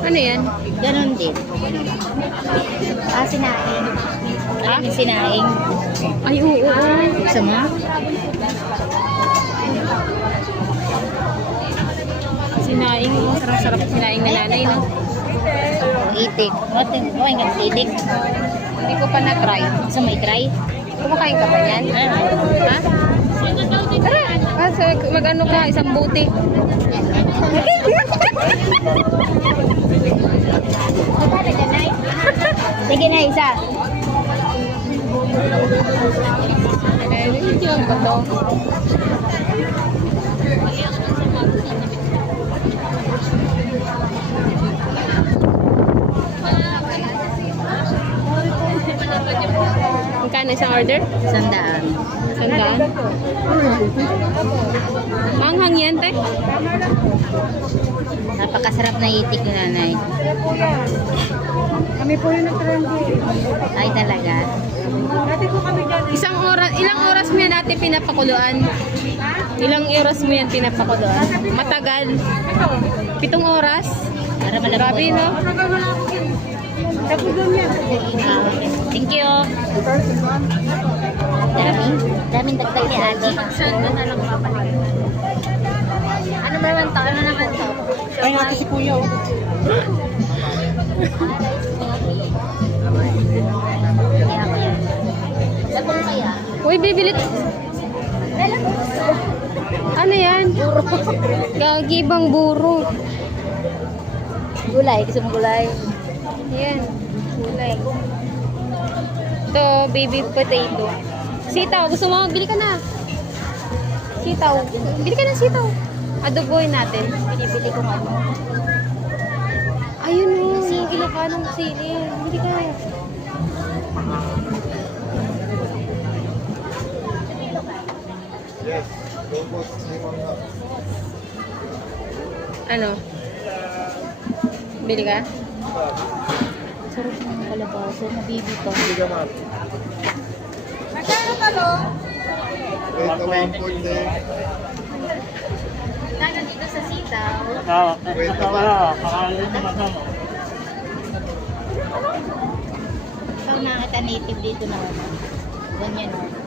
Ano yan? Ganon din. Ah, sinaing. Ha? Sinaing. Ay, oo, oo. Sama? Sinaing. oh. Sarap-sarap sinaing na nanay, no? Itik. What yung kumain ka ng itik? Hindi ko pa na-try. Gusto mo i-try? Kumakain ka ba yan? Ah. Ha? Tara! Kasi mag-ano ka, isang buti. Sige na, isa. Eh, yun ba to? Magkano isang order? Sandaan. Sandaan? Manghang yan, te? Napakasarap na itik ni nanay. Kami po yung nag-trendy. Ay talaga. Dati po kami dyan. Isang oras, ilang oras mo yan natin pinapakuluan? Ilang oras mo yan pinapakuluan? Matagal. Pitong oras? Para. Grabe, no? Tapos doon yan. Thank you. Dami. Daming dagdag ni Ate. Ano ba naman to? Ano naman to? Ay, natin si Kuya. oh. Uy, bibili. Ano yan? Gagi bang buro? Gulay. Gusto mo gulay? Yan. Gulay. Ito, baby potato. Sitaw. Gusto mo? Bili ka na. Sitaw. Bili ka na sitaw. Adoboy natin. Binibili ko ano. Ayun o. Bili ka ng sili. Bili ka. Ano? Bili ka? Sarap ng kalabasa. Nabibi ko. Magkano talong? Kano dito sa sitaw? Ikaw nakita native dito na ano. Ganyan o.